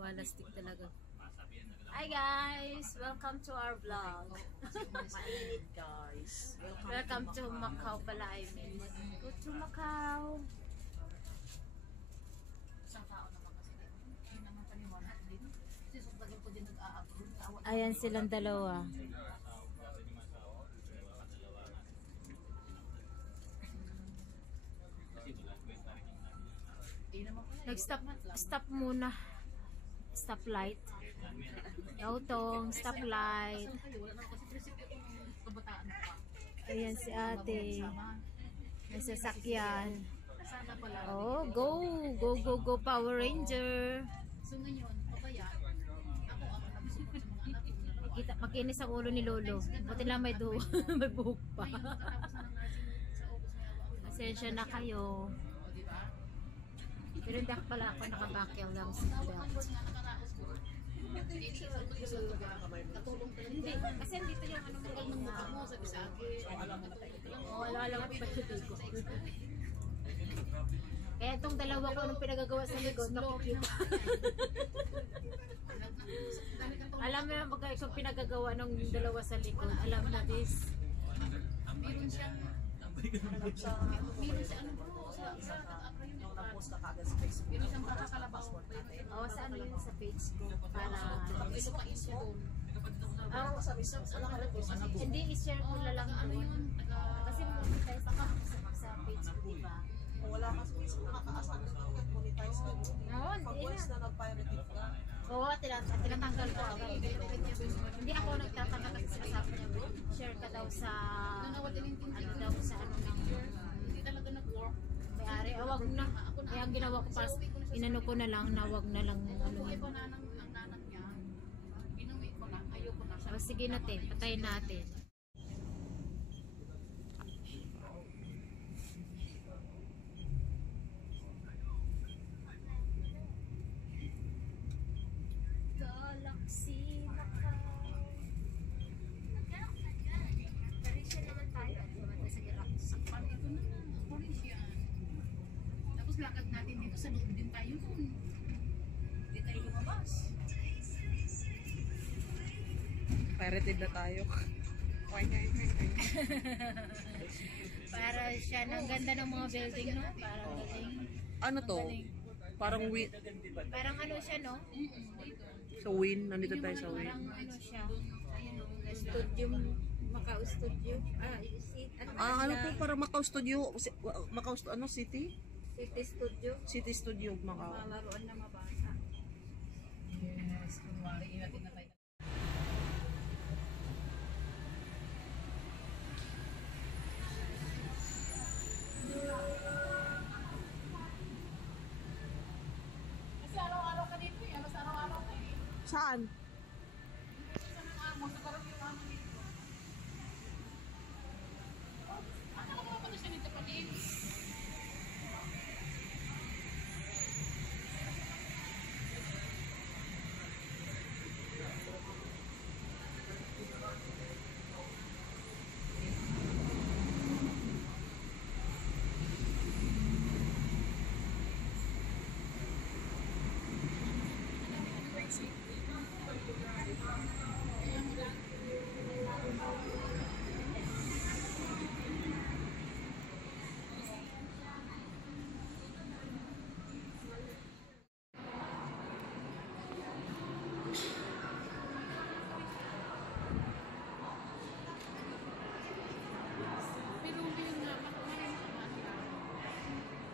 Nawalastik talaga. Hi guys! Welcome to our vlog. Mainit guys. Welcome to Macau pala, I mean. Go to Macau. Isang tao naman kasi hindi naman paniwala din. Kasi sobrang ko din nag-a-upload. Ayan silang dalawa. Nag-stop muna. Stoplight. Yautong, stoplight. Ayan si ate. May sasakyan. Oh, go! Go, go, go, Power Ranger! So ngayon, pabaya, ako ang support sa mga anak ko. Makinis ang ulo ni Lolo. Buti lang may may buhok pa. Pasensya na kayo. Pero hindi pala ako nakabakyaw lang sa belt. Hindi, kasi dito yung ano ng mukha mo, sabi sa akin. Wala lang at patuloy ko. Kaya itong dalawa ko nung pinagagawa sa likod, nakikita. Alam mo yung pagka itong pinagagawa ng dalawa sa likod, alam na this. Meron siyang meron siya ano bro, sa nag-post ka kagad sa Facebook. Meron siyang kakalabaw. Oo, sa ano yun sa page ko. Para ito pa is yun. hindi i-share ko na lang ano yun. Kasi monetize ako sa page ko, diba? Wala ka sa Facebook, nakakaasal na monetize ka. Pag once na nag-pirate ka. Oo, tinatanggal ko agad. Hindi ako nagtatanggal kasi sinasabi niya, share ka daw sa ano daw sa ano ng Hindi talaga nag-work. may-ari. Wag na. Kaya ang ginawa ko pas inano ko na lang na wag na lang ano. Kung iba na ng nanak niya, inuwi ko na, ayoko na siya. O sige natin, patayin natin. Galaxy Macau. Parisian naman tayo. Sa Galaxy. Ito na lang, Parisian. Tapos lakad natin dito sa loob din tayo nun. Hindi tayo lumabas. Pirated na tayo. Para siya, ang ganda ng mga building, no? Parang galing. Ano to? Parang win. Parang ano siya, no? Sa win. Nandito tayo sa win. Parang ano siya. Studio, Macau Studio. Ano to? Parang Macau Studio. Macau ano? City? City Studio. City Studio Macau. Malaruan ng mga bata. Yes, kunwari, inatin na tayo. Kasi araw-araw ka dito eh. Mas araw-araw ka eh. Saan? Mo sa karong yung ano dito. Ano ka naman siya nito pa din? Pero yun nga, makumarin sa mga.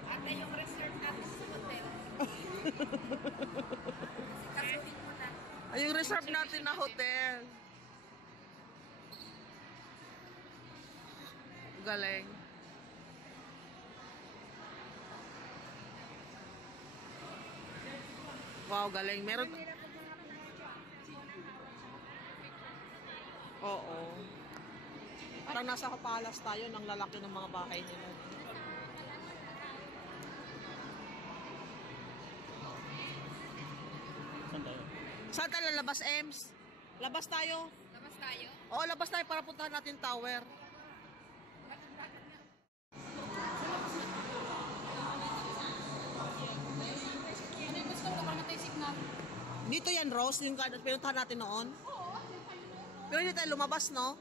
Ate, yung reserve natin sa hotel. Kasuhin mo na. Ay, yung reserve natin na hotel. Galing. Wow, galing. Meron. Oo. Parang nasa Kapalas tayo ng lalaki ng mga bahay nila. Saan tayo lalabas, Ems? Labas tayo. Labas tayo? Oo, labas tayo para puntahan natin tower. Ano yung gusto ko? Parang natin signal. Dito yan, Rose, yung pinuntahan natin noon. Pero hindi tayo lumabas, no?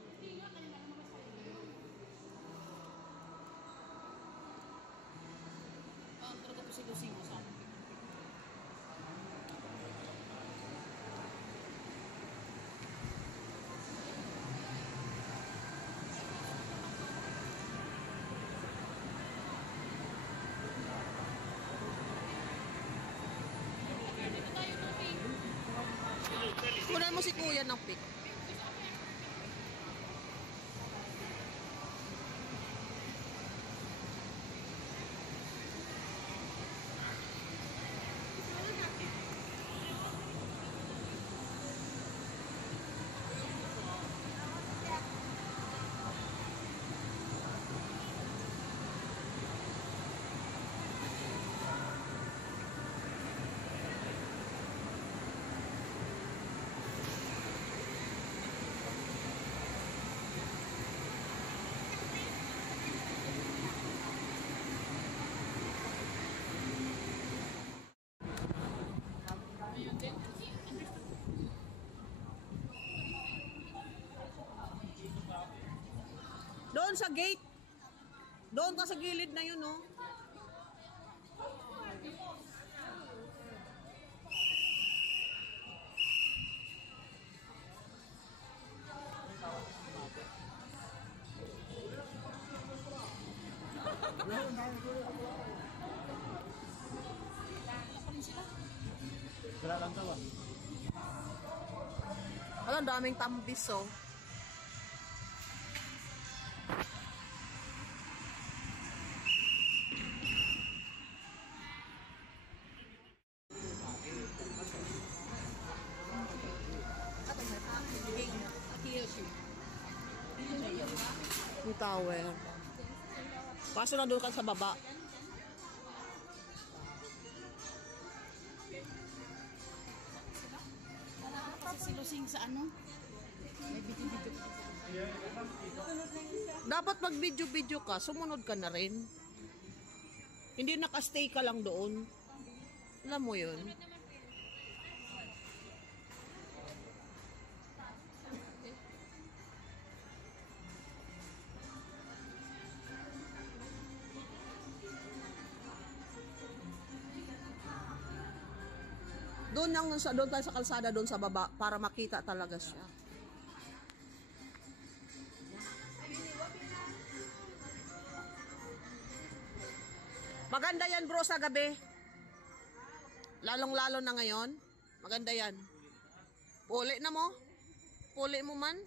Talaga po si Lucy mo sa akin. Kunan mo si Kuya ng pick. Doon sa gate. Doon ka sa gilid na yun, no? Wala lang daw ah. Wala, daming tambis, oh. Yung tower. Kaso na doon ka sa baba. Kasi si Lucy sa ano? May video-video. Dapat mag-video-video ka, sumunod ka na rin. Hindi nakastay ka lang doon. Alam mo yun. Doon tayo sa kalsada doon sa baba para makita talaga siya. Maganda yan bro sa gabi. Lalong-lalo na ngayon. Maganda yan. Puli na mo. Puli mo man.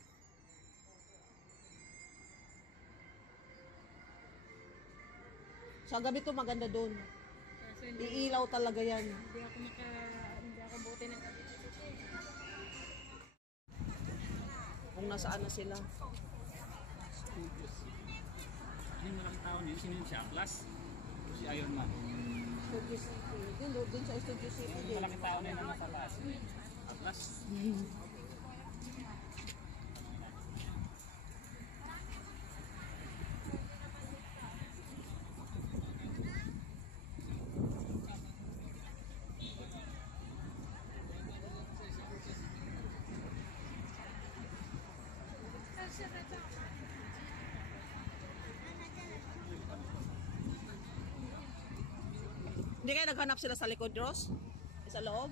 Sa gabi to maganda doon. Iilaw talaga yan. Hindi ako buti ng gabi. Kung nasaan na sila. Yung malaking tao niyo, sino yung siya? Plus? Si Iron Man. Studio City. Doon sa Studio City. Yung malaking tao na yun ang nasa taas. Plus? Hindi kayo naghanap sila sa likod, Ross? Sa loob?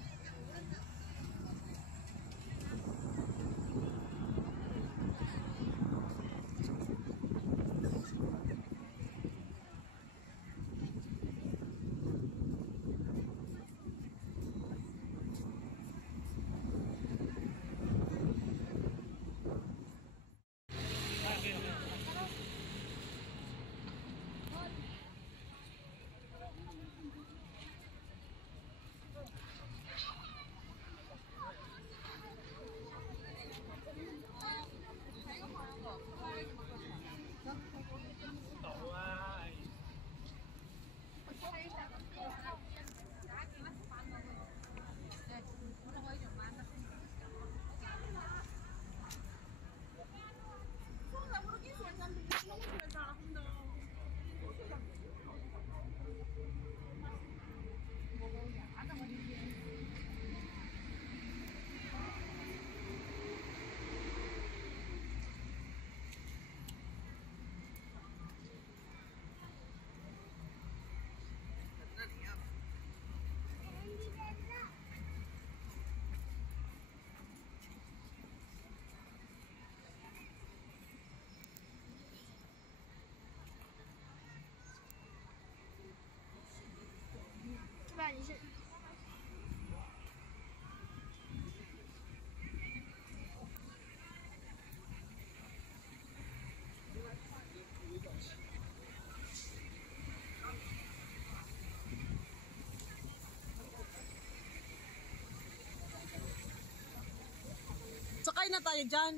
na tayo dyan.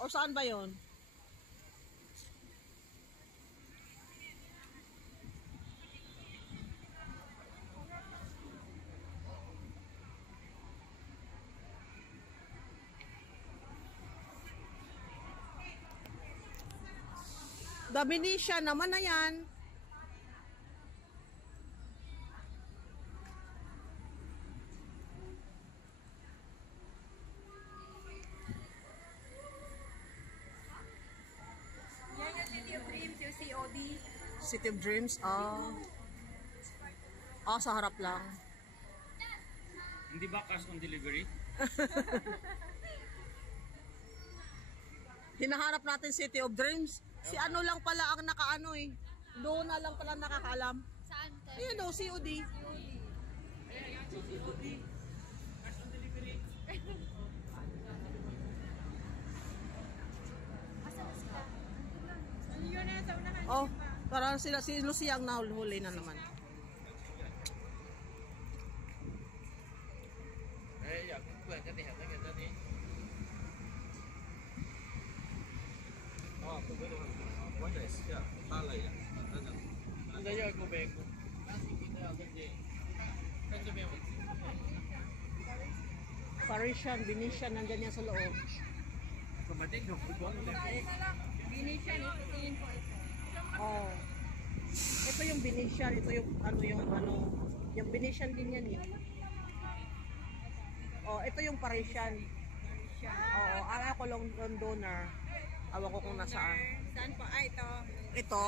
O saan ba yon? The Benicia naman na yan. Yan yung City of Dreams, yung COD. City of Dreams. Sa harap lang. Hindi ba cash on delivery? Hinaharap natin City of Dreams. Si ano lang pala ang nakaano eh. Doon na lang pala nakakaalam. Saan? Ayan o, COD. Yun na, sa unahan. Oh, parang sila si Lucy ang nahuli na naman. Parisian, Venetian, nandyan yan sa loob. Venetian, ito po. Oh. Ito yung Venetian, ito yung yung Venetian din yan eh. Oh, ito yung Parisian. Oo, ako lang Londoner. Awan ko kung nasaan. Saan po? Ito. Ito.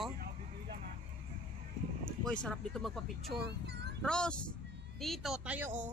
Uy, sarap dito magpa-picture. Rose, dito tayo oh.